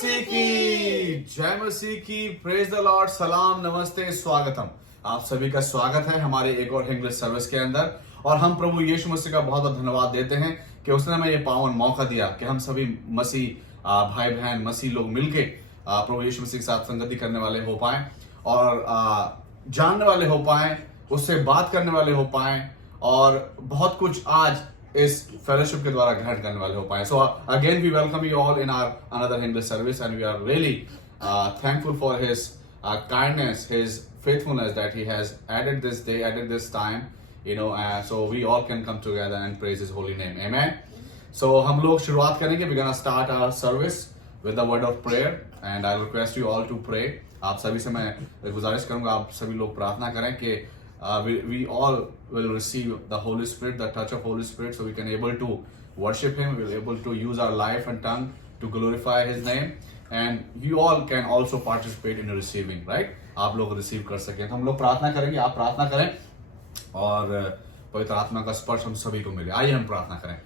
मसीह की, जय मसीह की, प्रेज द लॉर्ड, सलाम, नमस्ते, स्वागतम। आप सभी का स्वागत है हमारे एक और इंग्लिश सर्विस के अंदर। और हम प्रभु यीशु मसीह का बहुत बहुत धन्यवाद देते हैं कि उसने हमें ये पावन मौका दिया कि हम सभी मसीह भाई बहन मसीह लोग मिलके प्रभु यीशु मसीह के साथ संगति करने वाले हो पाए और जानने वाले हो पाए, उससे बात करने वाले हो पाए और बहुत कुछ आज इस फेलोशिप के द्वारा ग्रहण करने वाले हो पाए। So again we welcome you all in our another English service and we are really thankful for his kindness, his faithfulness that he has added this day, added this time, so we all can come together and praise his holy name. Amen. So हम लोग शुरुआत करेंगे. We're gonna start our service with the word of prayer and I request you all to pray. आप सभी से मैं गुजारिश करूंगा आप सभी लोग प्रार्थना करें कि we all will receive the Holy Spirit, the touch of Holy Spirit, so we can able to worship Him. We will able to use our life and tongue to glorify His name, and you all can also participate in receiving, right? आप लोग receive कर सकें तो हम लोग प्रार्थना करेंगे. आप प्रार्थना करें और पवित्र आत्मा का स्पर्श हम सभी को मिले. आइए हम प्रार्थना करें.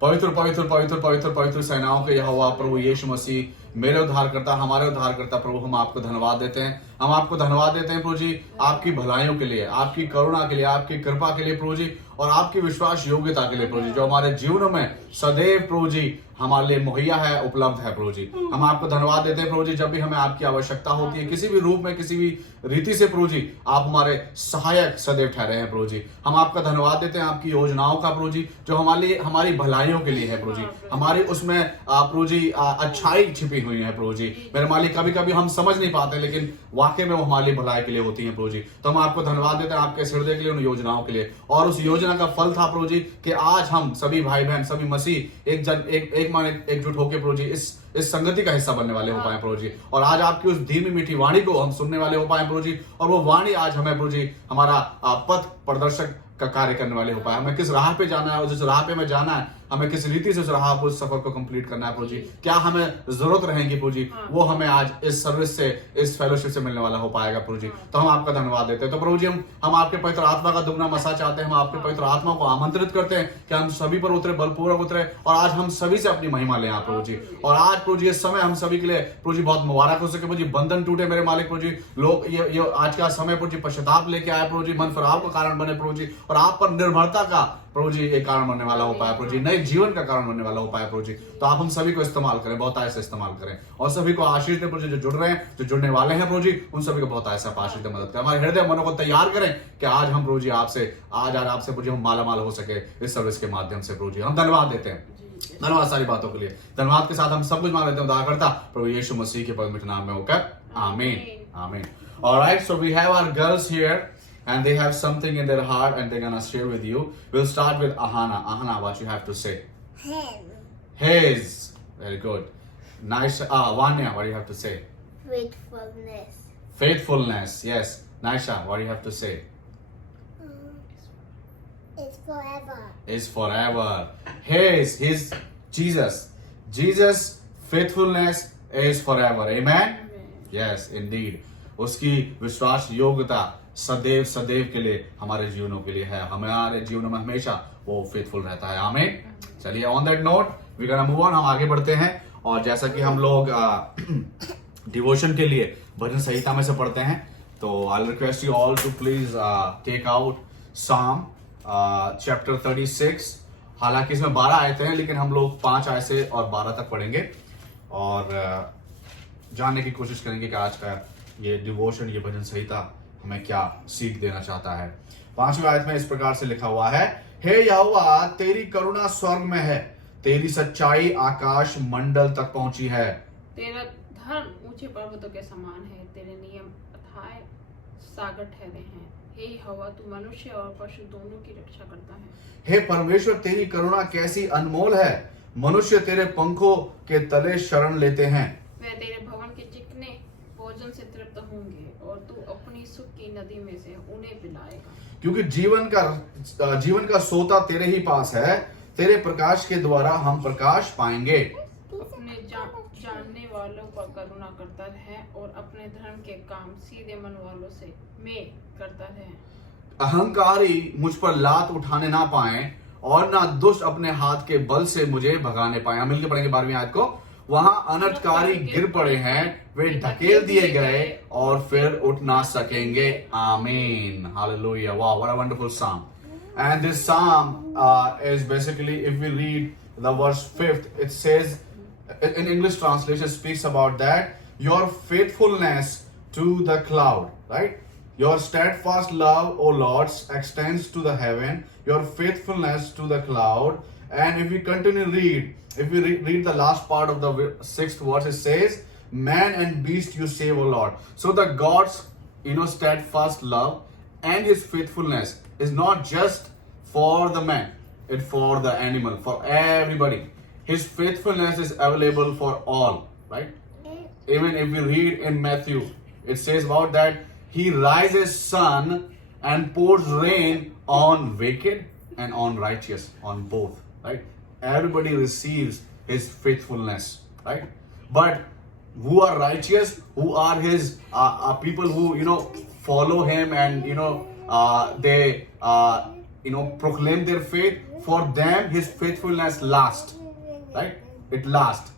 पवित्र पवित्र पवित्र पवित्र पवित्र सेनाओं के यहोवा प्रभु यीशु मसीह, मेरे उद्धारकर्ता, हमारे उद्धारकर्ता प्रभु, हम आपको धन्यवाद देते हैं. हम आपको धन्यवाद देते हैं प्रभु जी, आपकी भलाइयों के लिए, आपकी करुणा के लिए, आपकी कृपा के लिए प्रभु जी, और आपकी विश्वास योग्यता के लिए प्रभु जी, जो हमारे जीवन में सदैव प्रभु जी हमारे लिए मुहैया है, उपलब्ध है प्रभु जी. हम आपको धन्यवाद देते हैं प्रभु जी, जब भी हमें आपकी आवश्यकता होती है किसी भी रूप में, किसी भी रीति से प्रभु जी, आप हमारे सहायक सदैव ठहरे हैं प्रभु जी. हम आपका धन्यवाद देते हैं आपकी योजनाओं का प्रभु जी, जो हमारे लिए हमारी भलाइयों के लिए है प्रभु जी. हमारी उसमें प्रभु जी अच्छाई छिपी हुई है प्रभु जी. मेरे मालिक, कभी कभी हम समझ नहीं पाते लेकिन वाकई में वो हमारे लिए भलाई के लिए होती है प्रभु जी. तो हम आपको धन्यवाद देते हैं आपके हृदय के लिए, उन योजनाओं के लिए. और उस योजना का फल था प्रभु जी कि आज हम सभी भाई बहन, सभी मसीह एकजुट होकर प्रभु जी इस संगति का हिस्सा बनने वाले हो पाए प्रभु जी. और आज आपकी उस धीमी मीठी वाणी को हम सुनने वाले हो पाए प्रभु जी. और वो वाणी आज हमें प्रभु जी हमारा पथ प्रदर्शक का कार्य करने वाले हो पाए. हमें किस राह पे जाना है और जिस राह पे हमें जाना है, हमें किस रीति से उस राह उस सफर को कंप्लीट करना है प्रभु जी. क्या हमें जरूरत रहेगी प्रभु जी, वो हमें आज इस सर्विस से, इस फेलोशिप से मिलने वाला हो पाएगा प्रभु जी. तो हम आपका धन्यवाद देते हैं. तो प्रभु जी हम आपके पवित्र आत्मा का दुगना मसा चाहते हैं. हम आपके पवित्र आत्मा को आमंत्रित करते हैं कि हम सभी पर उतरे, बलपूर्वक उतरे और आज हम सभी से अपनी महिमा लें प्रभु जी. और आज प्रभु जी इस समय हम सभी के लिए प्रभु जी बहुत मुबारक हो सके प्रभु जी. बंधन टूटे मेरे मालिक प्रभु जी. लोग ये आज का समय प्रभु जी पश्चाताप लेके आए प्रभु जी, मन फिराव का कारण बने प्रभु जी, और आप पर निर्भरता का प्रभु जी एक कारण बनने वाला हो पाया प्रभु जी, नए जीवन का कारण बनने वाला हो पाया प्रभु जी. तो आप हम सभी को इस्तेमाल करें, बहुत ऐसे इस्तेमाल करें और सभी को आशीष दें प्रभु जी. जो जुड़ रहे हैं, जो जुड़ने वाले हैं प्रभु जी, उन सभी को बहुत ऐसा आशीष दें, मदद करें. हमारे हृदय मनों को तैयार करें कि आज हम प्रभु जी आपसे प्रभु जी हम मालामाल हो सके इस सर्विस के माध्यम से प्रभु जी. हम धन्यवाद देते हैं. धन्यवाद सारी बातों के लिए. धन्यवाद के साथ हम सब कुछ मांग लेते हैं उद्धारकर्ता प्रभु यीशु मसीह के पवित्र नाम में होकर आमीन. आमीन. Alright, so we have our girls here and they have something in their heart and they're gonna share with you. We'll start with Ahana. Ahana, what you have to say? His. Very good. Nice. Vanya, what do you have to say? Faithfulness. Faithfulness. Yes. Naisha, what do you have to say? It's forever. Is forever. His Jesus. Jesus faithfulness is forever. Amen. Yes, indeed. उसकी विश्वास योग्यता सदैव सदैव के लिए हमारे जीवनों के लिए है. हमारे जीवनों में हमेशा वो फेथफुल रहता है. आमीन. चलिए, on that note we gonna move on. हम आगे बढ़ते हैं और जैसा कि हम लोग डिवोशन के लिए भजन संहिता में से पढ़ते हैं, तो I request you all to please take out Psalm chapter 36. हालांकि इसमें 12 आयतें हैं लेकिन हम लोग 5 आयत से और 12 तक पढ़ेंगे और जानने की कोशिश करेंगे कि आज का ये डिवोशन, ये भजन संहिता हमें क्या सीख देना चाहता है. 5वीं आयत में इस प्रकार से लिखा हुआ है, हे यहोवा, तेरी करुणा स्वर्ग में है, तेरी सच्चाई आकाश मंडल तक पहुंची है. तेरा धर्म ऊंचे पर्वतों के समान है, तेरे नियम अथाह सागर ठहरे हैं. हे यहोवा, तू मनुष्य और पशु दोनों की रक्षा करता है. हे परमेश्वर, तेरी करुणा कैसी अनमोल है, मनुष्य तेरे पंखों के तले शरण लेते हैं. वे तेरे भवन के चिकने भोजन से तृप्त होंगे और तू अपनी सुख की नदी में से उन्हें पिलाएगा. क्योंकि जीवन का सोता तेरे ही पास है, तेरे प्रकाश के द्वारा हम प्रकाश पाएंगे. अपने जानने वालों पर करुणा करता है और अपने धर्म के काम सीधे मन वालों से में करता है. अहंकारी मुझ पर लात उठाने ना पाए और ना दुष्ट अपने हाथ के बल से मुझे भगाने पाए. हम मिलकर पढ़ेंगे 12वीं आयत को. वहां अनर्थकारी गिर पड़े हैं, वे ढकेल दिए गए और फिर उठ ना सकेंगे। आमीन, हालेलुया, वाह, what a wonderful psalm. And this psalm is basically, if we read the verse 5th, it says, in English translation speaks about that, your faithfulness to the cloud, right? Your steadfast love, O Lord, extends to the heaven, your faithfulness to the cloud. And if we continue read, if we read the last part of the 6th verse, it says, man and beast you save, O Lord. So the God's, steadfast love and his faithfulness is not just for the man, it's for the animal, for everybody. His faithfulness is available for all, right? Even if we read in Matthew, it says about that he rises sun and pours rain on wicked and on righteous, on both, right? Everybody receives his faithfulness, right? But who are righteous, who are his people who follow him and they proclaim their faith, for them his faithfulness lasts, right? It lasts.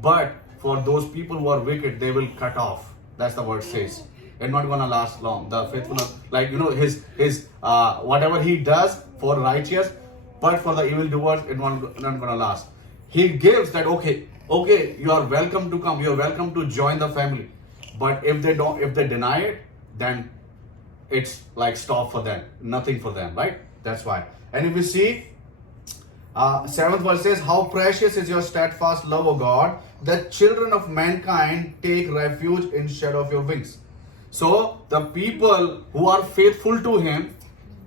But for those people who are wicked, they will cut off. That's the word says. It's not gonna last long. The faithfulness, his whatever he does for righteous, but for the evildoers, it's not gonna last. He gives that, okay, you are welcome to come, you are welcome to join the family. But if they deny it, then it's like stop for them, nothing for them, right? That's why. And if we see, 7th verse says, how precious is your steadfast love, O God, the children of mankind take refuge in shadow of your wings. So the people who are faithful to him,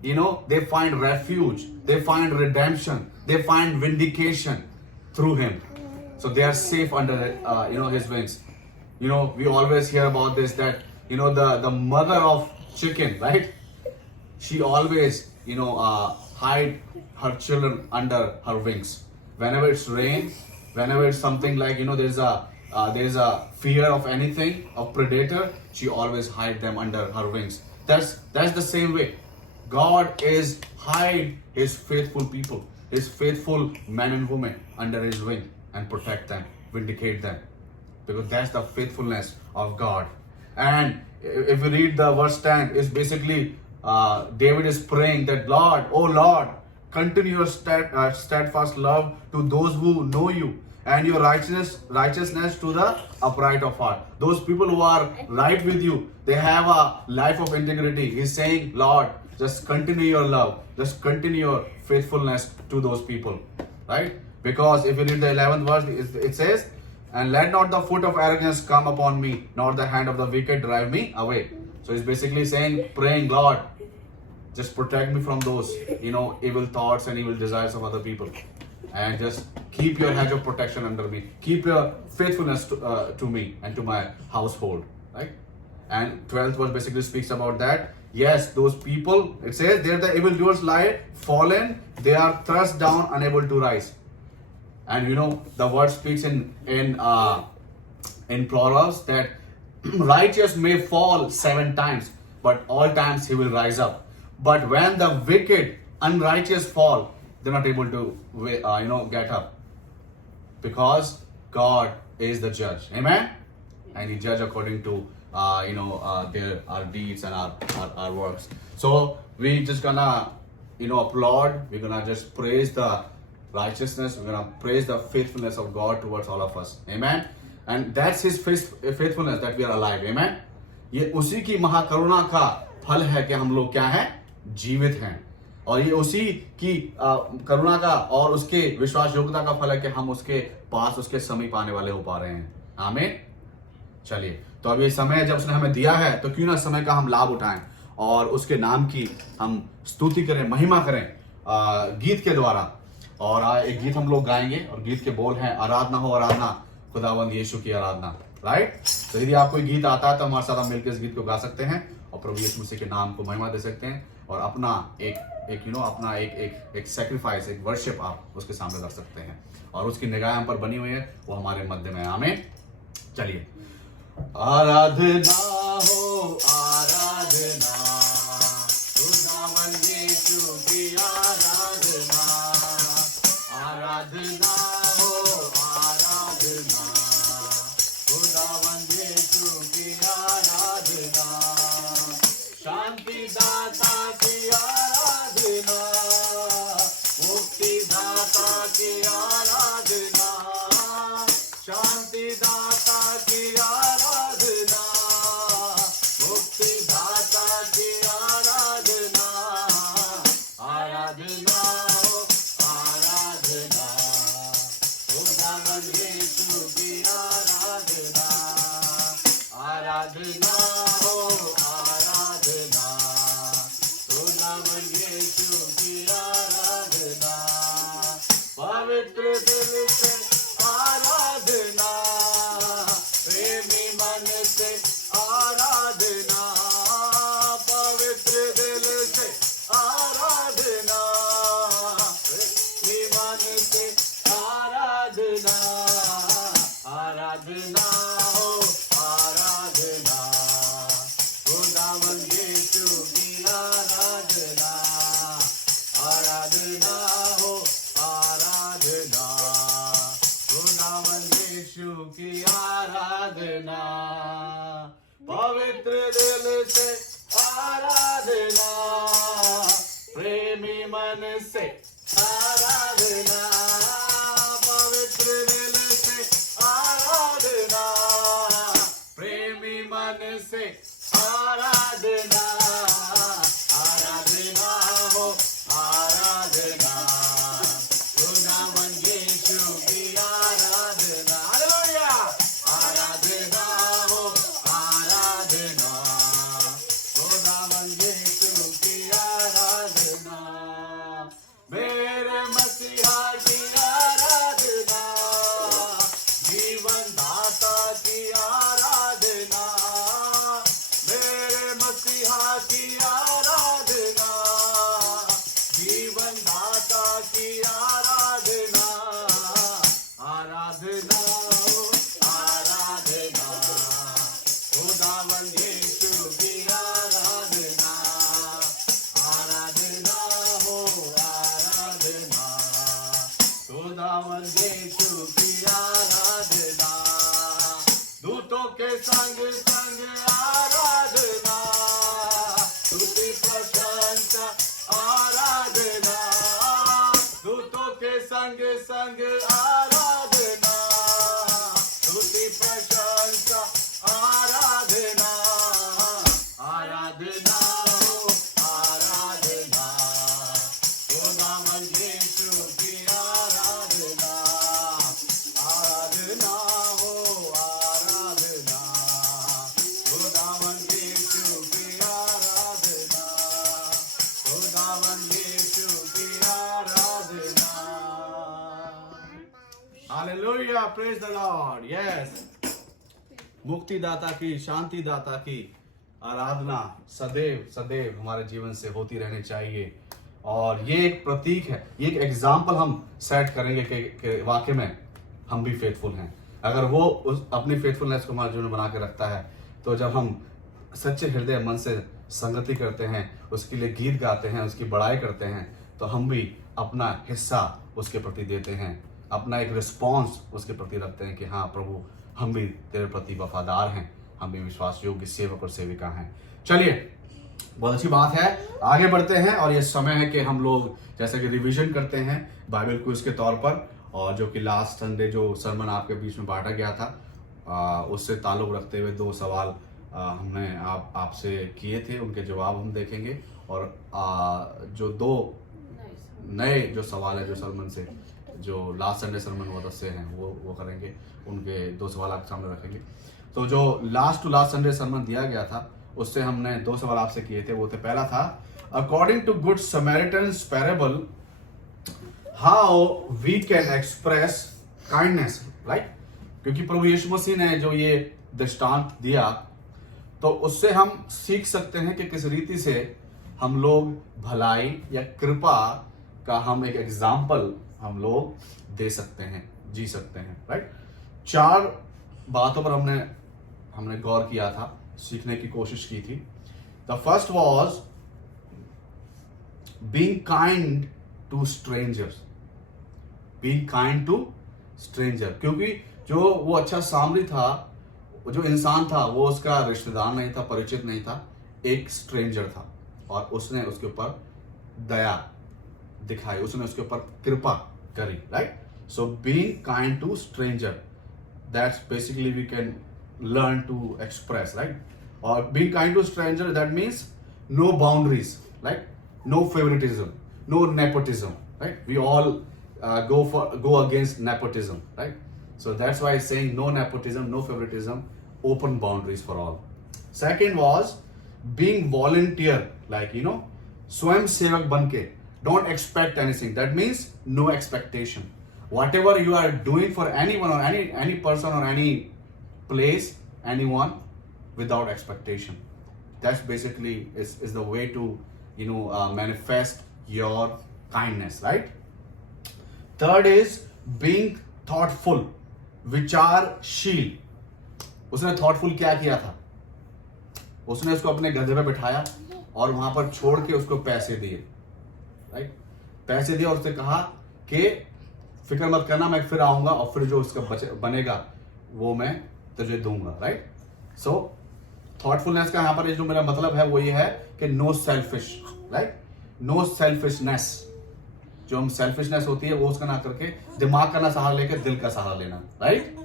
they find refuge, they find redemption, they find vindication through him. So they are safe under his wings. We always hear about this, that the mother of chicken, right? She always hide her children under her wings. Whenever it's rain, whenever it's something like there's a fear of anything, of predator, she always hide them under her wings. That's the same way God is hide his faithful people, his faithful men and women under his wing and protect them, vindicate them, because that's the faithfulness of God. And if we read the verse 10, is basically David is praying that, Lord, oh Lord, continue your steadfast love to those who know you, and your righteousness to the upright of heart. Those people who are right with you, they have a life of integrity. He's saying, Lord, just continue your love, just continue your faithfulness to those people, right? Because if you read the 11th verse, it says, and let not the foot of arrogance come upon me, nor the hand of the wicked drive me away. So he's basically saying, praying, Lord, just protect me from those, evil thoughts and evil desires of other people. And just keep your hedge of protection under me. Keep your faithfulness to me and to my household, right? And 12th verse basically speaks about that. Yes, those people, it says, there the evildoers lie, fallen, they are thrust down, unable to rise. And the word speaks in Proverbs that righteous may fall 7 times, but all times he will rise up. But when the wicked, unrighteous fall, they're not able to, get up, because God is the judge. Amen. And he judge according to, our deeds and our works. So we just gonna, applaud. We're gonna just praise the righteousness. We're gonna praise the faithfulness of God towards all of us. Amen. And that's his faithfulness that we are alive. Amen. ये उसी की महाकरुणा का फल है कि हम लोग क्या हैं, जीवित हैं. और ये उसी की करुणा का और उसके विश्वास योग्यता का फल है कि हम उसके पास, उसके समीप आने वाले हो पा रहे हैं. आमीन. चलिए, तो अब ये समय जब उसने हमें दिया है, तो क्यों ना समय का हम लाभ उठाएं और उसके नाम की हम स्तुति करें, महिमा करें गीत के द्वारा. और एक गीत हम लोग गाएंगे और गीत के बोल हैं, आराधना हो आराधना, खुदावंद यीशु की आराधना. राइट. तो यदि आपको गीत आता है तो हमारे साथ हम मिलकर इस गीत को गा सकते हैं और प्रभु यीशु मसीह के नाम को महिमा दे सकते हैं और अपना एक सैक्रिफाइस, एक वर्शिप आप उसके सामने रख सकते हैं. और उसकी निगाह हम पर बनी हुई है, वो हमारे मध्य में. आमीन. चलिए. आराधना हो आराधना, खुदावंद यीशु की आराधना. आराधना हो आराधना, मुक्तिदाता की आराधना, मुक्तिदाता की आराधना, आराधना हो आराधना, खुदावन यीशु की आराधना, आराधना हो आराधना, खुदावन यीशु की आराधना, पवित्र दिल से आराधना, प्रेमी मन से आराधना, पवित्र दिल से आराधना, प्रेमी मन से आराधना, आराधना हो आराधना, खुदावन यीशु की आराधना, आराधना हो आराधना, खुदावन यीशु की आराधना, पवित्र दिल से आराधना, प्रेमी मन से आराधना, पवित्र दिल से आराधना, प्रेमी मन से आराधना, आराधना हो आराधना, खुदावन यीशु की आराधना, हालेलुया, आराधना हो आराधना, खुदावन यीशु की आराधना, मेरे मसीहा की आराधना, जीवन दाता की आराधना, मेरे मसीहा की आराधना, जीवन दाता की आराधना, आराधना हो आराधना, खुदावन यीशु की आराधना, आराधना हो आराधना, खुदावन यीशु की आराधना, दूतों के संग संग आराधना, स्तुति प्रशंसा आराधना, दूतों के संग संग आराधना, स्तुति प्रशंसा आराधना, आराधना हो आराधना, खुदावन यीशु की आराधना, आराधना हो आराधना, खुदावन यीशु की आराधना, खुदावन यीशु की आराधना, hallelujah, praise the lord, yes. मुक्तिदाता की, शांति दाता की आराधना सदैव सदैव हमारे जीवन से होती रहनी चाहिए। और ये एक प्रतीक है, ये एक एग्जाम्पल हम सेट करेंगे कि वाकई में हम भी फेथफुल हैं। अगर वो उस अपनी फेथफुलनेस को हमारे जीवन में बना के रखता है, तो जब हम सच्चे हृदय मन से संगति करते हैं, उसके लिए गीत गाते हैं, उसकी बड़ाई करते हैं, तो हम भी अपना हिस्सा उसके प्रति देते हैं, अपना एक रिस्पॉन्स उसके प्रति रखते हैं कि हाँ प्रभु, हम भी तेरे प्रति वफादार हैं, हम भी विश्वास योग्य सेवक और सेविका हैं। चलिए, बहुत अच्छी बात है, आगे बढ़ते हैं। और ये समय है कि हम लोग जैसे कि रिवीजन करते हैं बाइबल क्विज के तौर पर, और जो कि लास्ट संडे जो सर्मन आपके बीच में बांटा गया था, उससे ताल्लुक रखते हुए 2 सवाल हमने आपसे किए थे, उनके जवाब हम देखेंगे। और जो 2 नए जो सवाल है जो सर्मन से, जो लास्ट संडे सर्मन हुआ था उससे हैं, वो करेंगे, उनके 2 सवाल आपके सामने रखेंगे। तो जो last to last Sunday sermon दिया गया था, उससे हमने 2 सवाल आपसे किए थे। वो थे, पहला था, according to good Samaritans parable, how we can express kindness, right? क्योंकि प्रभु यीशु मसीह ने जो ये दृष्टांत दिया, तो उससे हम सीख सकते हैं कि किस रीति से हम लोग भलाई या कृपा का हम एक एग्जाम्पल हम लोग दे सकते हैं, जी सकते हैं, राइट? 4 बातों पर हमने गौर किया था, सीखने की कोशिश की थी। The first was being kind to strangers, being kind to stranger, क्योंकि जो वो अच्छा सामरी था, जो इंसान था, वो उसका रिश्तेदार नहीं था, परिचित नहीं था, एक स्ट्रेंजर था, और उसने उसके ऊपर दया दिखाई, उसने उसके ऊपर कृपा करी, right? So being kind to stranger, That's basically we can learn to express, right? Or being kind to stranger, that means no boundaries, right? No favoritism, no nepotism, right? We all go against nepotism, right? So that's why saying no nepotism, no favoritism, open boundaries for all. Second was being volunteer, like स्वयं सेवक बनके. Don't expect anything. That means no expectation. Whatever you are doing for anyone or any person or any place, anyone, without expectation. That's basically is the way to manifest your kindness, right? Third is being thoughtful, विचारशील. उसने thoughtful क्या किया था? उसने उसको अपने गधे पे बिठाया और वहां पर छोड़ के उसको पैसे दिए, राइट? पैसे दिए और उसने कहा कि फिक्र मत करना, मैं फिर आऊंगा और फिर जो उसका बनेगा वो मैं तुझे दूंगा, राइट? सो थॉटफुलनेस का यहां पर जो मेरा मतलब है वो ये है कि no selfish, right? No selfishness. जो हम सेल्फिशनेस होती है वो उसका ना करके दिमाग का ना सहारा लेकर दिल का सहारा लेना, right?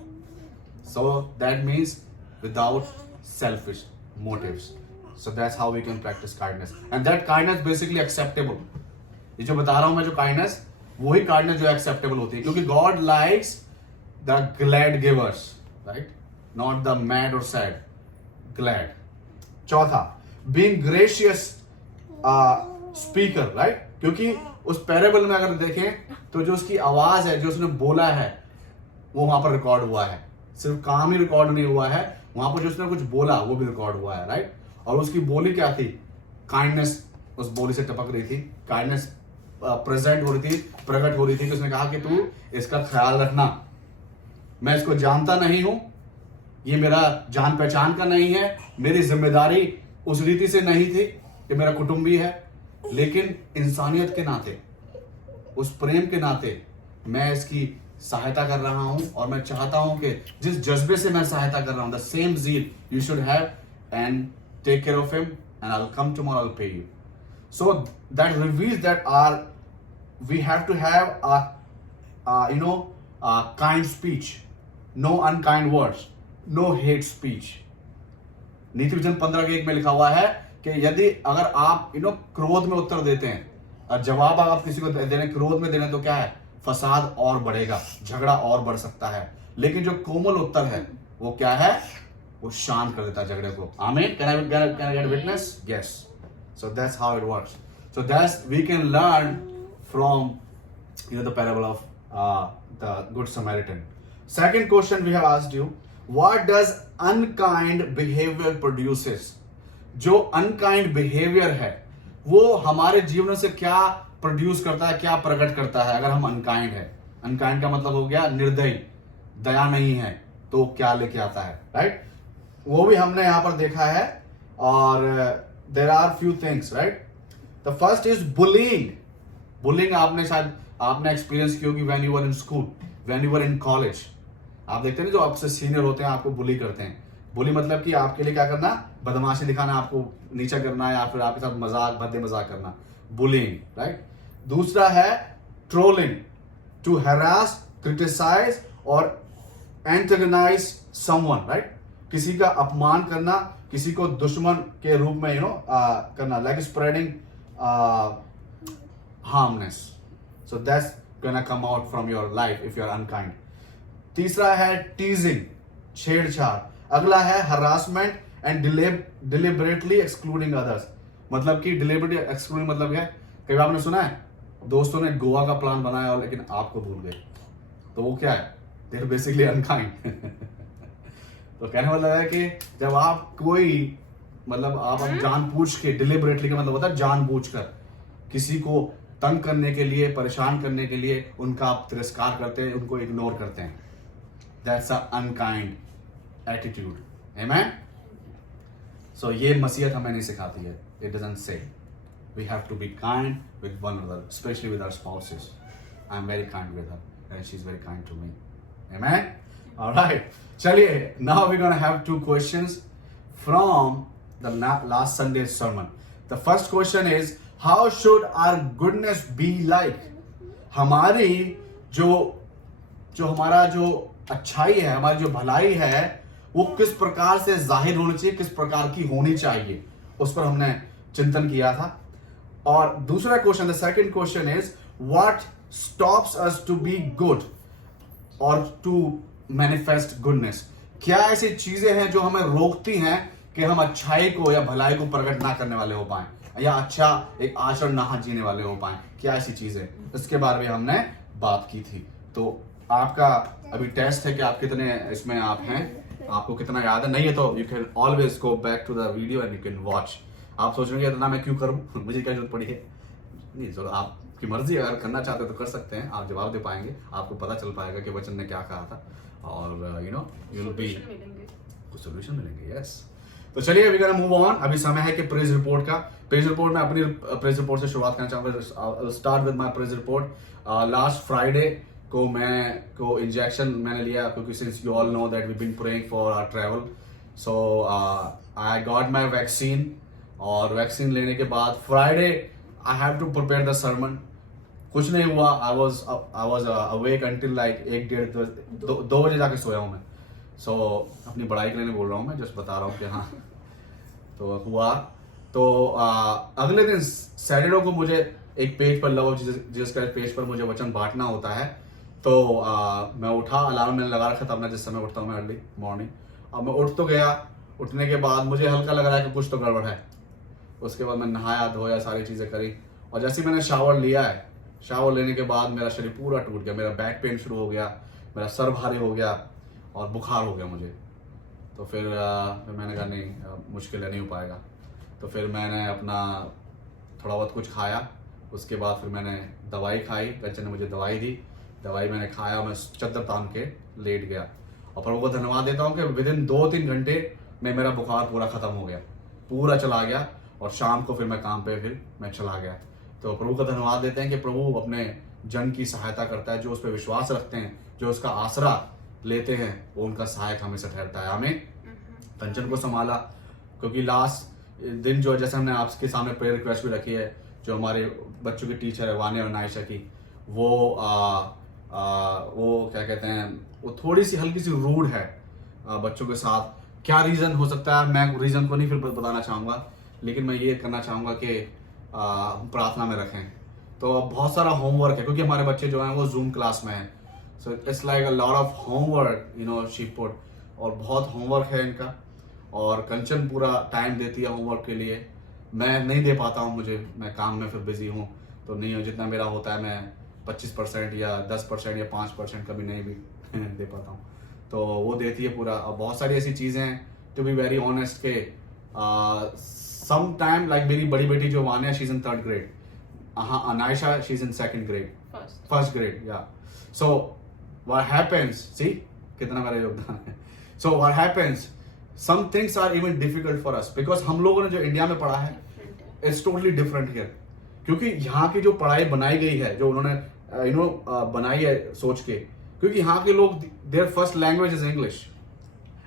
So that means without selfish motives. So that's how we can practice kindness. And that kindness basically acceptable. ये जो बता रहा हूं मैं जो kindness, वही kindness जो acceptable होती है, क्योंकि God likes the glad givers, right? Not the mad or sad. Glad. चौथा, being gracious speaker, right? क्योंकि उस पैराबल में अगर देखें तो जो उसकी आवाज है, जो उसने बोला है, वो वहां पर रिकॉर्ड हुआ है. सिर्फ काम ही रिकॉर्ड नहीं हुआ है, वहां पर जो उसने कुछ बोला वो भी रिकॉर्ड हुआ है, राइट? और उसकी बोली क्या थी? काइंडनेस उस बोली से टपक रही थी, काइंडनेस प्रेजेंट हो रही थी, प्रकट हो रही थी कि उसने कहा कि तू इसका ख्याल रखना, मैं इसको जानता नहीं हूं, ये मेरा जान पहचान का नहीं है, मेरी जिम्मेदारी उस रीति से नहीं थी कि मेरा कुटुंबी है, लेकिन इंसानियत के नाते, उस प्रेम के नाते मैं इसकी सहायता कर रहा हूं और मैं चाहता हूं कि जिस जज्बे से मैं सहायता कर रहा हूं, the same zeal you should have and take care of him and I will come tomorrow, I will pay you. So that reveals that we have to have kind speech, no unkind words, no hate speech. नीति विजन 15:1 में लिखा हुआ है कि यदि अगर आप क्रोध में उत्तर देते हैं और जवाब आप किसी को देने क्रोध में देने तो क्या है? फसाद और बढ़ेगा, झगड़ा और बढ़ सकता है. लेकिन जो कोमल उत्तर है वो क्या है? वो शांत कर देता है झगड़े को. आमीन. Can I get a witness? Yes. So that's how it works. So that's we can learn from the parable of the Good Samaritan. Second question we have asked you, what does unkind behavior produces? जो unkind behavior है वो हमारे जीवन से क्या produce करता है, क्या प्रकट करता है? अगर हम अनकाइंड है, अनकाइंड का मतलब हो गया निर्दयी, दया नहीं है, तो क्या लेके आता है, राइट? वो भी हमने यहां पर देखा है. और there are few things, right? The first is bullying. Bullying आपने एक्सपीरियंस की होगी when you were in school, when you were in college. आप देखते हैं जो आपसे सीनियर होते हैं आपको बुली करते हैं. बुली मतलब कि आपके लिए क्या करना? बदमाशी दिखाना, आपको नीचा करना, या फिर आपके साथ भद्दे मजाक करना. Bullying, right? दूसरा है ट्रोलिंग, टू हैरास, क्रिटिसाइज और एंटेगनाइज समवन, राइट? किसी का अपमान करना, किसी को दुश्मन के रूप में करना, like spreading harmness. So that's gonna come out from your life if you are unkind. तीसरा है टीजिंग, छेड़छाड़. अगला है harassment and deliberately excluding others. मतलब कि डिलिबरेटली एक्सक्लूडिंग मतलब क्या है? कई बार आपने सुना है दोस्तों ने गोवा का प्लान बनाया और लेकिन आपको भूल गए, तो वो क्या है? They are basically unkind. तो कहने मतलब है कि जब आप कोई आप जानबूझ के, डिलिबरेटली का मतलब होता है जानबूझकर किसी को तंग करने के लिए, परेशान करने के लिए उनका आप तिरस्कार करते हैं, उनको इग्नोर करते हैं. That's a unkind attitude. आमीन. सो ये मसीहत हमें नहीं सिखाती है. It doesn't say. We have to be kind with one another, especially with our spouses. I'm very kind with her, and she's very kind to me. Amen. All right. चलिए, now we're gonna have two questions from the last Sunday's sermon. The first question is, how should our goodness be like? हमारी जो हमारा जो अच्छाई है, हमारी जो भलाई है, वो किस प्रकार से जाहिर होनी चाहिए, किस प्रकार की होनी चाहिए, उस पर हमने चिंतन किया था। और दूसरा question, the second question is what stops us to be good or to manifest goodness. क्या ऐसी चीजें हैं जो हमें रोकती हैं कि हम अच्छाई को या भलाई को प्रकट ना करने वाले हो पाए या अच्छा एक आचरण ना जीने वाले हो पाए, क्या ऐसी चीजें, इसके बारे में हमने बात की थी। तो आपका अभी टेस्ट है कि आप कितने इसमें आप हैं, आपको कितना याद है। नहीं है तो you can always go back to the video and you can watch. आप सोच रहे हैं इतना मैं क्यों करूं, मुझे क्या जरूरत पड़ी है। नहीं, चलो आपकी मर्जी, अगर करना चाहते हो तो कर सकते हैं, आप जवाब दे पाएंगे, आपको पता चल पाएगा कि वचन ने क्या कहा था, और you know you will be कुछ सोल्यूशन मिलेंगे। यस, तो चलिए अभी गोना मूव ऑन। अभी समय है कि प्रेज रिपोर्ट का। प्रेज रिपोर्ट में अपनी प्रेज रिपोर्ट से शुरुआत करना चाहूंगा। Start with my praise report. Last Friday को इंजेक्शन मैंने लिया, क्योंकि since you all know that we been praying for our travel, so I got my vaccine. और वैक्सीन लेने के बाद Friday I have to prepare the sermon. कुछ नहीं हुआ, I was awake until like 1-1:30 2 बजे जाके सोया हूँ मैं। सो अपनी बड़ाई के लिए नहीं बोल रहा हूँ मैं, जस्ट बता रहा हूँ कि हाँ तो हुआ। तो अगले दिन सैटरडे को मुझे एक पेज पर लव जिसका पेज पर मुझे वचन बांटना होता है। तो मैं उठा, अलार्म मैंने लगा रखा था अपना, जिस समय उठता हूँ मैं अर्ली मॉर्निंग। अब मैं उठ तो गया, उठने के बाद मुझे हल्का लग रहा है कि कुछ तो गड़बड़ है। उसके बाद मैं नहाया धोया, सारी चीज़ें करी, और जैसे ही मैंने शावर लिया है, शावर लेने के बाद मेरा शरीर पूरा टूट गया, मेरा बैक पेन शुरू हो गया, मेरा सर भारी हो गया और बुखार हो गया मुझे। तो फिर मैंने कहा नहीं, मुश्किल है, नहीं हो पाएगा। तो फिर मैंने अपना थोड़ा बहुत कुछ खाया, उसके बाद फिर मैंने दवाई खाई, बच्चे ने मुझे दवाई दी, दवाई मैंने खाया, मैं चद्दर तान के लेट गया। और प्रभु को धन्यवाद देता हूँ कि विदिन 2-3 घंटे में मेरा बुखार पूरा खत्म हो गया, पूरा चला गया, और शाम को फिर मैं काम पे फिर मैं चला गया। तो प्रभु का धन्यवाद देते हैं कि प्रभु अपने जन की सहायता करता है, जो उस पर विश्वास रखते हैं, जो उसका आसरा लेते हैं, वो उनका सहायक हमेशा ठहरता है। हमें कंचन को संभाला, क्योंकि लास्ट दिन जो जैसे हमने आपके सामने प्रेयर रिक्वेस्ट भी रखी है, जो हमारे बच्चों की टीचर है वानिया और नायशा की, वो क्या कहते हैं, वो थोड़ी सी हल्की सी रूड है बच्चों के साथ। क्या रीज़न हो सकता है, मैं रीज़न को नहीं फिर बताना चाहूँगा, लेकिन मैं ये करना चाहूँगा कि प्रार्थना में रखें। तो बहुत सारा होमवर्क है, क्योंकि हमारे बच्चे जो हैं वो जूम क्लास में हैं। So it's like a lot of homework, you know, she put, और बहुत होमवर्क है इनका। और कंचन पूरा टाइम देती है होमवर्क के लिए, मैं नहीं दे पाता हूँ, मैं काम में फिर बिजी हूँ, तो नहीं हो, जितना मेरा होता है मैं 25% या 10% या 5% कभी नहीं भी दे पाता हूँ, तो वो देती है पूरा। और बहुत सारी ऐसी चीज़ें हैं, टू बी वेरी ऑनेस्ट, के सम टाइम लाइक मेरी बड़ी बेटी जो Vania, she is in 3rd grade, Anaysha she is in 2nd grade, first grade, yeah. So what happens, see कितना मेरा योगदान है। So what happens, some things are even difficult for us, because हम लोगों ने जो इंडिया में पढ़ा है इट्स टोटली डिफरेंट हियर। क्योंकि यहाँ की जो पढ़ाई बनाई गई है, जो उन्होंने बनाई है सोच के, क्योंकि यहाँ के लोग their first language is English,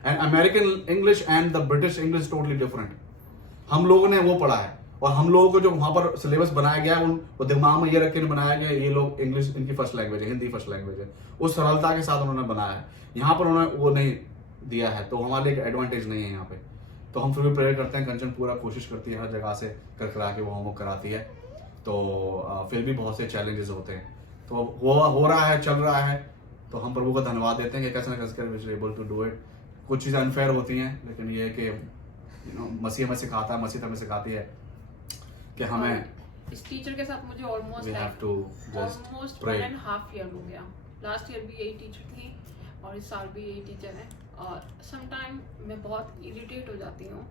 and American English and the British English totally different. हम लोगों ने वो पढ़ा है, और हम लोगों को जो वहां पर सिलेबस बनाया गया है, वो दिमाग में ये रख के बनाया गया, ये लोग इंग्लिश इनकी फर्स्ट लैंग्वेज है, हिंदी फर्स्ट लैंग्वेज है, उस सरलता के साथ उन्होंने बनाया है। यहाँ पर उन्होंने वो नहीं दिया है, तो हमारे लिए एडवांटेज नहीं है यहाँ पे। तो हम फिर भी प्रेयर करते हैं, कंचन पूरा कोशिश करती है हर जगह से करा के वो होमवर्क कराती है। तो फिर भी बहुत से चैलेंजेस होते हैं, तो वो हो रहा है, चल रहा है। तो हम प्रभु का धन्यवाद देते हैं कि कैसे न कैसे एबल टू डू इट। कुछ चीज़ें अनफेयर होती हैं, लेकिन ये है कि मसीह हमें सिखाता है, मसीह हमें सिखाती है कि हमें इस टीचर के साथ मुझे ऑलमोस्ट 1.5 ईयर हो गया। लास्ट ईयर भी यही टीचर थी और इस साल भी यही टीचर है। और सम टाइम मैं बहुत इरिटेट हो जाती हूँ,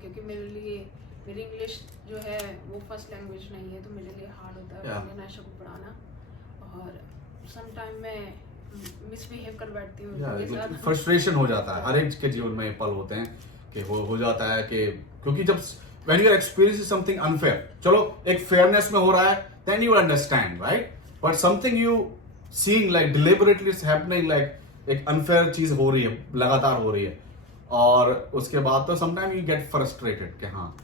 क्योंकि मेरे लिए मेरी इंग्लिश जो है वो फर्स्ट लैंग्वेज नहीं है, तो मेरे लिए हार्ड होता है नायशा को पढ़ाना। और सम टाइम मैं मिसबिहेव कर बैठती हूँ, फ्रस्ट्रेशन हो जाता है। हर एक के जीवन में ये पल होते हैं कि हो जाता है कि, क्योंकि जब when you are experiencing something unfair, चलो एक फेयरनेस में हो रहा है, then you will understand, right? But something you seeing like deliberately is happening, like एक unfair चीज हो रही है, लगातार हो रही है, और उसके बाद तो sometimes you get frustrated कि हाँ।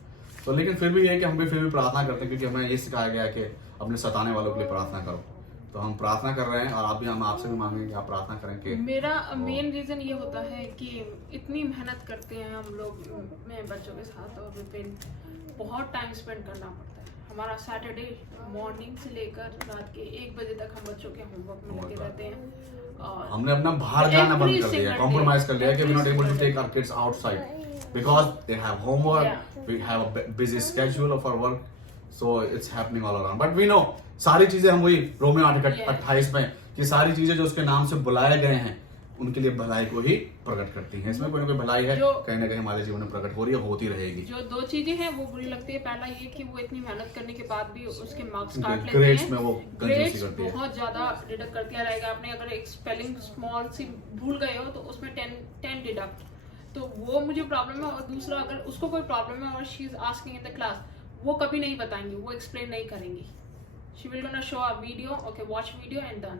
तो लेकिन फिर भी ये कि हम भी फिर भी प्रार्थना करते हैं, क्योंकि हमें ये सिखाया गया है कि अपने सताने वालों के लिए प्रार्थना करो। तो हम प्रार्थना कर रहे हैं और आप भी हम आपसे भी मांगेंगे कि आप प्रार्थना करें कि मेरा मेन रीजन ये होता है कि इतनी मेहनत करते हैं हम लोग, मैं बच्चों के साथ, और विपिन बहुत टाइम स्पेंड करना पड़ता है हमारा। सैटरडे मॉर्निंग से लेकर रात के 1 बजे तक हम बच्चों के होमवर्क में लगे रहते हैं। और हमने अपना बाहर जाना बंद कर दिया, कॉम्प्रोमाइज कर लिया कि we not able to take our kids outside because they have homework, we have a busy schedule of our work, so it's happening all around. But we know सारी चीजें हम वही रोमियो 8:28 में कि सारी चीजें जो उसके नाम से बुलाए गए हैं उनके लिए भलाई को ही प्रकट करती हैं। इसमें कोई ना कोई भलाई है, कहीं ना कहीं हमारे जीवन में प्रकट हो रही है, होती रहेगी। जो 2 चीजें हैं वो बुरी लगती है। पहला ये कि वो इतनी मेहनत करने के बाद भी उसके मार्क्स काट लेते हैं, ग्रेड्स में वो कंजूसी ग्रेड्स करती है। बहुत ज्यादा डिडक्ट कर दिया रहेगा। आपने अगर एक स्पेलिंग स्मॉल सी भूल गए हो तो उसमें 10 डिडक्ट, तो वो मुझे प्रॉब्लम है। और दूसरा, अगर उसको कोई प्रॉब्लम है और she is asking in the class, वो कभी नहीं बताएंगी, वो एक्सप्लेन नहीं करेंगी। She will gonna show a video, okay watch video and done.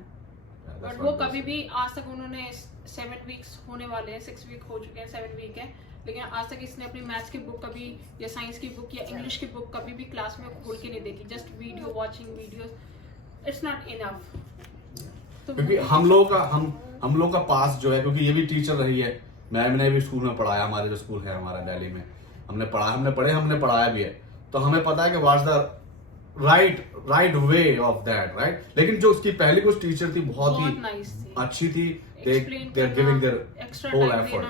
But वो कभी भी आज तक उन्होंने 7 वीक्स होने वाले हैं, 6 वीक हो चुके हैं, 7 वीक है, लेकिन आज तक इसने अपनी मैथ्स की बुक कभी या साइंस की बुक या इंग्लिश की बुक कभी भी क्लास में खोल के नहीं देखी। Just video watching videos, it's not enough. क्योंकि हम लोग का पास जो है, क्योंकि ये भी टीचर रही है, मैंने भी स्कूल में पढ़ाया, हमारे जो स्कूल है हमारा दिल्ली में, हमने पढ़ाया भी है, तो हमें पता है कि what's the right way of that, right. लेकिन जो उसकी पहली कुछ टीचर थी बहुत ही nice थी, अच्छी थी, they are giving their whole effort,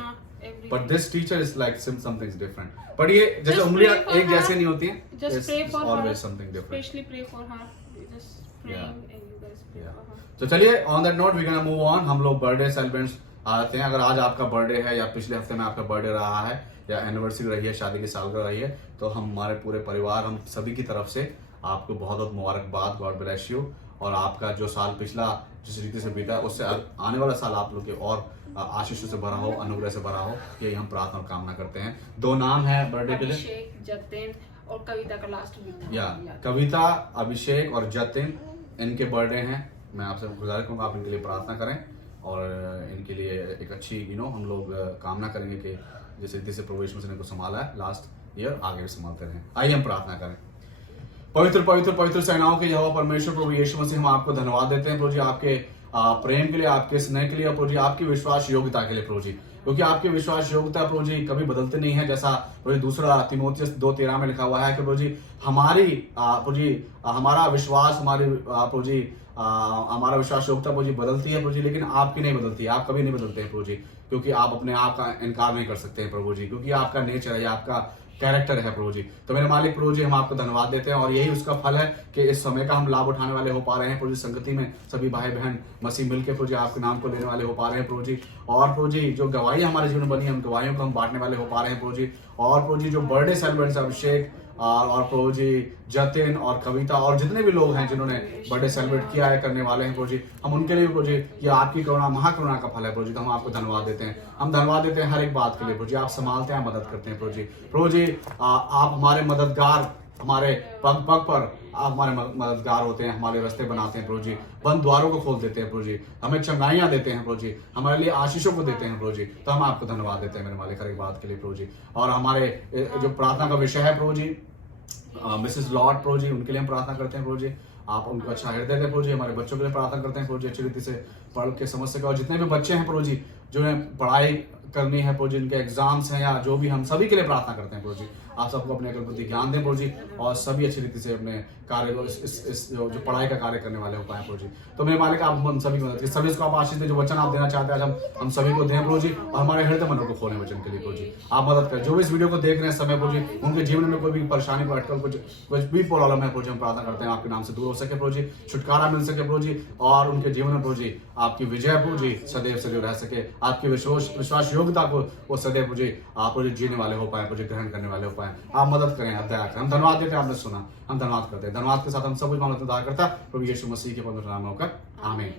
but this teacher is like something different। but ये जैसे उंगलियां एक जैसे नहीं होती हैं, just pray for her, always something different, especially pray for her, just praying and you guys pray for her। तो चलिए on that note we can move on. हम लोग बर्थडे सेलिब्रेट्स आते हैं। अगर आज आपका बर्थडे है या पिछले हफ्ते में आपका बर्थडे रहा है या एनिवर्सरी रही है, शादी की सालगिरह रही है, तो हम हमारे पूरे परिवार, हम सभी की तरफ से आपको बहुत बहुत मुबारकबाद, गॉड ब्लेस यू। और आपका जो साल पिछला जिस रीति से बीता उससे आने वाला साल आप लोग के और आशीषों से भरा हो, अनुग्रह से भरा हो, यही हम प्रार्थना और कामना करते हैं। 2 नाम है बर्थडे के लिए, अभिषेक, जतिन और कविता का लास्ट वीक या कविता, अभिषेक और जतिन, इनके बर्थडे हैं। मैं आपसे गुजारिश करूंगा आप इनके लिए प्रार्थना करें और इनके लिए एक अच्छी हम लोग कामना करेंगे कि जिस रीति से प्रभु यीशु मसीह ने को संभाला है लास्ट ईयर, आगे भी संभालते रहें। आइए हम प्रार्थना करें। पवित्र पवित्र पवित्र सेनाओं के यहोवा परमेश्वर प्रभु यीशु मसीह, हम आपको धन्यवाद देते हैं प्रभु जी, आपके प्रेम के लिए, आपके स्नेह के लिए, प्रभु जी आपकी विश्वास योग्यता के लिए प्रभु जी, क्योंकि आपकी विश्वास योग्यता प्रभु जी कभी बदलते नहीं है। जैसा प्रभु जी दूसरा तीमुथियुस 2:13 में लिखा हुआ है कि प्रभु जी हमारी प्रभु जी हमारा विश्वास, हमारी प्रभु जी हमारा विश्वास योग्यता प्रभु जी बदलती है प्रभु जी, लेकिन आपकी नहीं बदलती है, आप कभी नहीं बदलते हैं प्रभु जी, क्योंकि आप अपने आप का इनकार नहीं कर सकते हैं प्रभु जी, क्योंकि आपका नेचर है, आपका कैरेक्टर है प्रभु जी। तो मेरे मालिक प्रभु जी, हम आपको धन्यवाद देते हैं और यही उसका फल है कि इस समय का हम लाभ उठाने वाले हो पा रहे हैं प्रभु जी। संगति में सभी भाई बहन मसीह मिलकर प्रभु जी आपके नाम को लेने वाले हो पा रहे हैं प्रभु जी। और प्रभु जी जो गवाही हमारे जीवन में बनी है, उन गवाहियों को हम बांटने वाले हो पा रहे हैं प्रभु जी। और प्रभु जी जो बर्थडे सेलिब्रेट्स अभिषेक और प्रभु जी जतिन और कविता और जितने भी लोग हैं जिन्होंने बर्थडे सेलिब्रेट किया है, करने वाले हैं प्रभु जी, हम उनके लिए प्रभु जी, ये आपकी करुणा, महाकरुणा का फल है प्रभु जी। तो हम आपको धन्यवाद देते हैं, हम धन्यवाद देते हैं हर एक बात के लिए प्रभु जी। आप संभालते हैं, मदद करते हैं प्रभु जी। प्रभु जी आप हमारे मददगार, हमारे पग पग पर आप हमारे मददगार होते हैं, हमारे रास्ते बनाते हैं प्रभु जी, बंद द्वारों को खोल देते हैं प्रभु जी, हमें चंगाइयां देते हैं प्रभु जी, हमारे लिए आशीषों को देते हैं प्रभु जी। तो हम आपको धन्यवाद देते हैं मेरे मालिक हर एक बात के लिए प्रभु जी। और हमारे जो प्रार्थना का विषय है प्रभु जी, मिसेस लॉर्ड प्रभु जी, उनके लिए हम प्रार्थना करते हैं प्रभु जी, आप उनको अच्छा हृदय दें प्रभु जी। हमारे बच्चों के लिए प्रार्थना करते हैं प्रभु जी, अच्छी रीति से पढ़ के समझ सके। और जितने भी बच्चे हैं प्रभु जी जो है पढ़ाई करनी है प्रभु जी, इनके एग्जाम्स हैं या जो भी, हम सभी के लिए प्रार्थना करते हैं प्रभु जी। आप सबको अपने अकल प्रति ज्ञान दें प्रभु जी, और सभी अच्छी रीति से अपने कार्य को इस जो पढ़ाई का कार्य करने वाले हो पाए प्रभु जी। तो मेरे मालिक आप हम सभी को मदद सभी इसको आप आशीष दें, जो वचन आप देना चाहते हैं आज हम सभी को दें प्रभु जी, और हमारे हृदय मनों को खोलें वचन के लिए प्रभु जी। आप मदद करें जो भी इस वीडियो को देख रहे हैं समय प्रभु जी, उनके जीवन में कोई भी परेशानी, कोई अटकल, कुछ भी प्रॉब्लम है प्रभु जी, हम प्रार्थना करते हैं आपके नाम से दूर हो सके प्रभु जी, छुटकारा मिल सके प्रभु जी, और उनके जीवन में प्रभु जी आपकी विजय प्रभु जी सदैव सदैव रह सके, आपकी विश्वास योग्यता को वो सदैव प्रभु जी आप प्रभु जीने वाले हो पाए प्रभु जी, ग्रहण करने वाले हो पाए। आप मदद करें, आप दया करें। हम धन्यवाद देते हैं, आपने सुना, हम धन्यवाद करते हैं। धन्यवाद के साथ हम सब कुछ मानव उद्धार करता प्रभु यीशु मसीह के पवित्र नाम में होकर आमीन।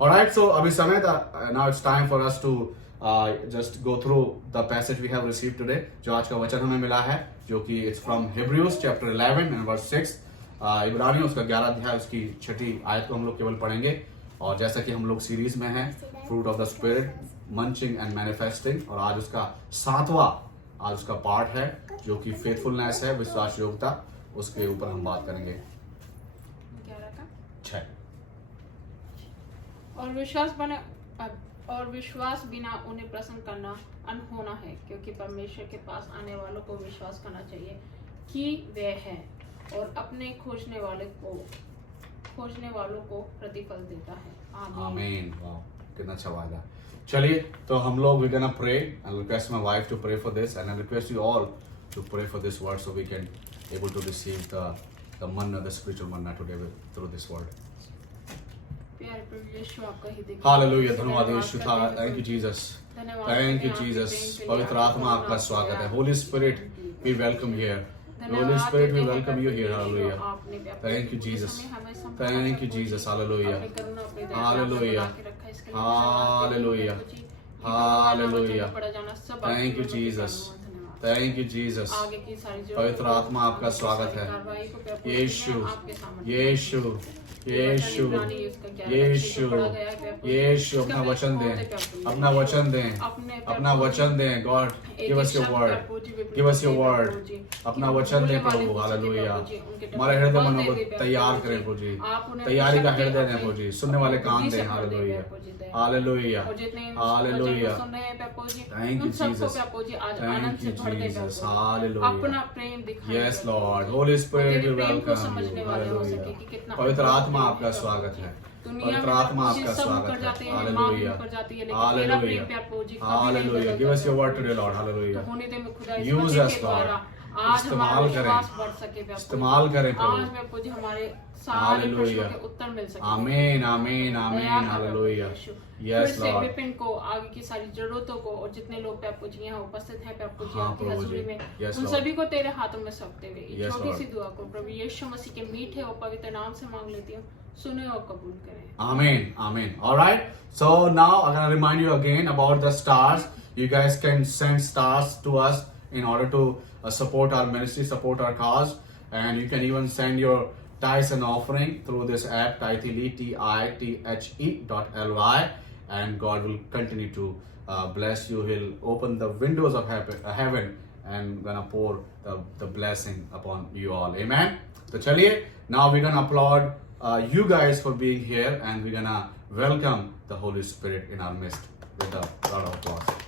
ऑलराइट, सो अभी समय था, now it's time for us to just go through the passage we have received today. जो आज का वचन हमें मिला है, जो कि it's from Hebrews chapter 11 and verse 6। इब्रानियों उसका 11 अध्याय उसकी 6ठी आयत को हम लोग केवल पढ़ेंगे। और जैसा कि हम लोग सीरीज में हैं fruit of the spirit, munching and manifesting, और आज उसका 7वां आज उसका पार्ट है जो कि फेथफुलनेस है, विश्वास योग्यता, उसके ऊपर हम बात करेंगे। 11 का 6 और विश्वास बिना उन्हें प्रसन्न करना अनहोना है, क्योंकि परमेश्वर के पास आने वालों को विश्वास करना चाहिए कि वे हैं और अपने खोजने वालों को प्रतिफल देता है। आमीन। वाह, कितना अच्छा वादा। चलिए, तो हम लोग we're gonna pray and request my wife to pray for this, and I request you all to pray for this word so we can able to receive the manna, the spiritual manna today through this word. प्यारे प्रभु यीशु, आपका ही देखिए। Hallelujah, धन्यवाद Yeshu. Thank you Jesus, धन्यवाद thank you आपके Jesus. प्रेम के लिए, पवित्र आत्मा आपका आपका स्वागत है। Holy spirit we welcome here, धन्यवाद होली स्पिरिट वी देते हैं वेलकम यू हियर। प्रभु हालेलुया, यीशु, आपने भी अपने थैंक यू जीसस, समय हमें संभाला, थैंक यू प्रभु जी। जीसस। हालेलुया, अपनी करुणा, अपनी दया, हालेलुया, आपने बना के रखा, इसके लिए धन्यवाद हालेलुया, प्रभु जी। हालेलुया, पड़ा जाना सब थैंक यू आपकी जीसस, धन्यवाद। Thank you Jesus. आगे की सारी जो पवित्र आत्मा आपका स्वागत है। यीशु, यीशु, यीशु, यीशु, यीशु, अपना वचन दें, अपना वचन दें, अपना वचन दें। God give us your word, give us your word, अपना वचन दें प्रभु। हालेलुया, हमारे हृदय मनों को तैयार करें प्रभु जी, तैयारी का हृदय दें प्रभु जी, सुनने वाले कान दें। Hallelujah, hallelujah, hallelujah, thank you Jesus, thank you Jesus. Hallelujah, अपना प्रेम दिखाएं यस प्रभु लॉर्ड, जी। होली स्पिरिट वी तेरे प्रेम को वेलकम समझने यू। वाले हो हालेलुया, सके कि कितना पवित्र अद्भुत आत्मा प्रेम आपका है स्वागत प्रभु है। जी। दुनिया पवित्र में आत्मा सब आपका मुकर स्वागत जाते है। हैं, माफ हालेलुया, मुकर जाती है, लेकिन तेरा प्रेम हालेलुया, प्यार प्रभु जी कभी नहीं हालेलुया। बदलता गिव अस योर वर्ड प्रभु टुडे जी। लॉर्ड। तो हालेलुया, होने दे मैं खुदा इस यूज वचन अस के द्वारा लॉर्ड, आज हमारा इस्तेमाल करें, विश्वास बढ़ सके प्रभु जी। इस्तेमाल करें प्रभु। आज प्रभु जी हमारे सारे हालेलुया, प्रश्नों के उत्तर मिल सके। आमीन, आमीन, आमीन। दया है प्रभु हालेलुया, यीशु। यस फिर से लॉर्ड। विपिन को आगे की सारी जरूरतों को और जितने लोग प्रभु जी यहाँ उपस्थित हैं प्रभु जी हाँ, आपकी प्रभु हजूरी जी। में, यस उन लॉर्ड। सभी को तेरे हाथों में सौंपते हुए ये यस छोटी सी लॉर्ड। दुआ को प्रभु यीशु मसीह के मीठे और पवित्र नाम से मांग लेती हूँ, सुने और कबूल करें। Amen, amen. All right. So now I'm gonna remind you again about the stars. You guys can send stars to us in order to support our ministry, support our cause, and you can even send your tithes and offering through this app, Tithely, TITHE.ly, and God will continue to bless you. He'll open the windows of heaven and gonna pour the blessing upon you all. Amen. So chaliye, now we're gonna applaud you guys for being here, and we're gonna welcome the Holy Spirit in our midst with a lot of applause.